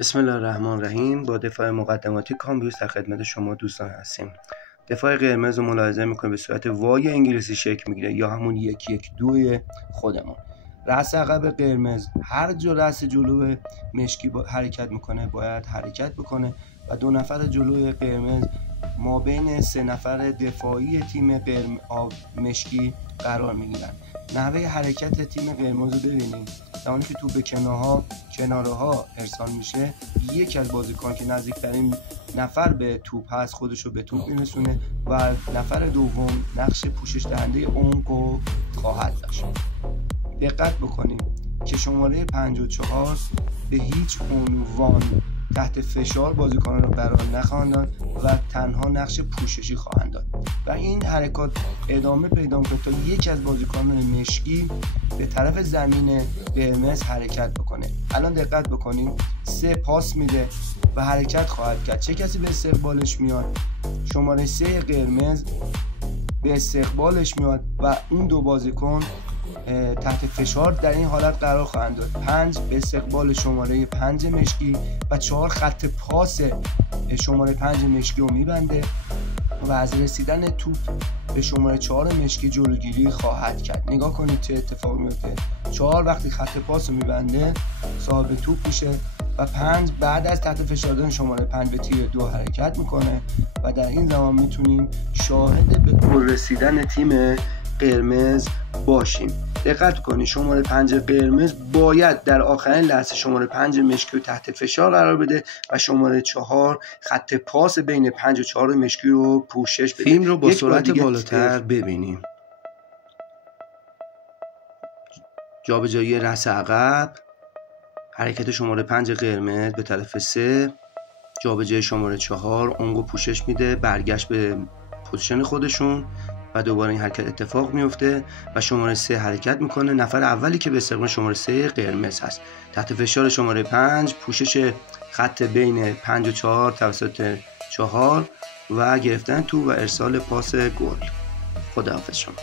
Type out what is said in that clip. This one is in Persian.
بسم الله الرحمن الرحیم. با دفاع مقدماتی کامبیوس در خدمت شما دوستان هستیم. دفاع قرمز رو ملاحظه میکنیم به صورت وای انگلیسی شکل میگیره یا همون 1-1-2 خودمون. رأس عقب قرمز هر جا رأس جلو مشکی حرکت میکنه باید حرکت بکنه و 2 نفر جلوی قرمز ما بین 3 نفر دفاعی تیم مشکی قرار میگیرن. نحوه حرکت تیم قرمز رو ببینید. زمانی که توپ به کناره ها ارسال میشه، یکی از بازیکن که نزدیکترین نفر به توپ هست خودش رو به توپ میرسونه و نفر دوم نقش پوشش دهنده عمق خواهد داشت. دقت بکنید که شماره 54 به هیچ عنوان تحت فشار بازیکنان رو قرار نخواهند داد و تنها نقش پوششی خواهند داد و این حرکات ادامه پیدا می‌کنه تا یکی از بازیکنان مشکی به طرف زمین قرمز حرکت بکنه. الان دقت بکنیم 3 پاس میده و حرکت خواهد کرد. چه کسی به استقبالش میاد؟ شماره 3 قرمز به استقبالش میاد و اون 2 بازیکن تحت فشار در این حالت قرار خواهند داد. 5 به استقبال شماره 5 مشکی و 4 خط پاس شماره 5 مشکی رو میبنده و از رسیدن توپ به شماره 4 مشکی جلوگیری خواهد کرد. نگاه کنید چه اتفاقی میفته. 4 وقتی خط پاس رو میبنده صاحب توپ میشه و 5 بعد از تحت فشار دادن شماره 5 به تیر 2 حرکت میکنه و در این زمان میتونیم شاهد به گل رسیدن تیم قرمز باشیم. دقت کنید شماره 5 قرمز باید در آخرین لحظه شماره 5 مشکی رو تحت فشار قرار بده و شماره 4 خط پاس بین 5 و 4 مشکی رو پوشش بده. فیلم رو با سرعت بالاتر ببینیم. جابجایی رأس عقب، حرکت شماره 5 قرمز به طرف 3، جابجایی شماره 4 اونگو پوشش میده، برگشت به پوزیشن خودشون و دوباره این حرکت اتفاق میفته و شماره 3 حرکت میکنه. نفر اولی که به استقبال شماره 3 قرمز هست. تحت فشار شماره 5 پوشش خط بین 5 و 4 توسط 4 و گرفتن تو و ارسال پاس گل. خداحافظ شما.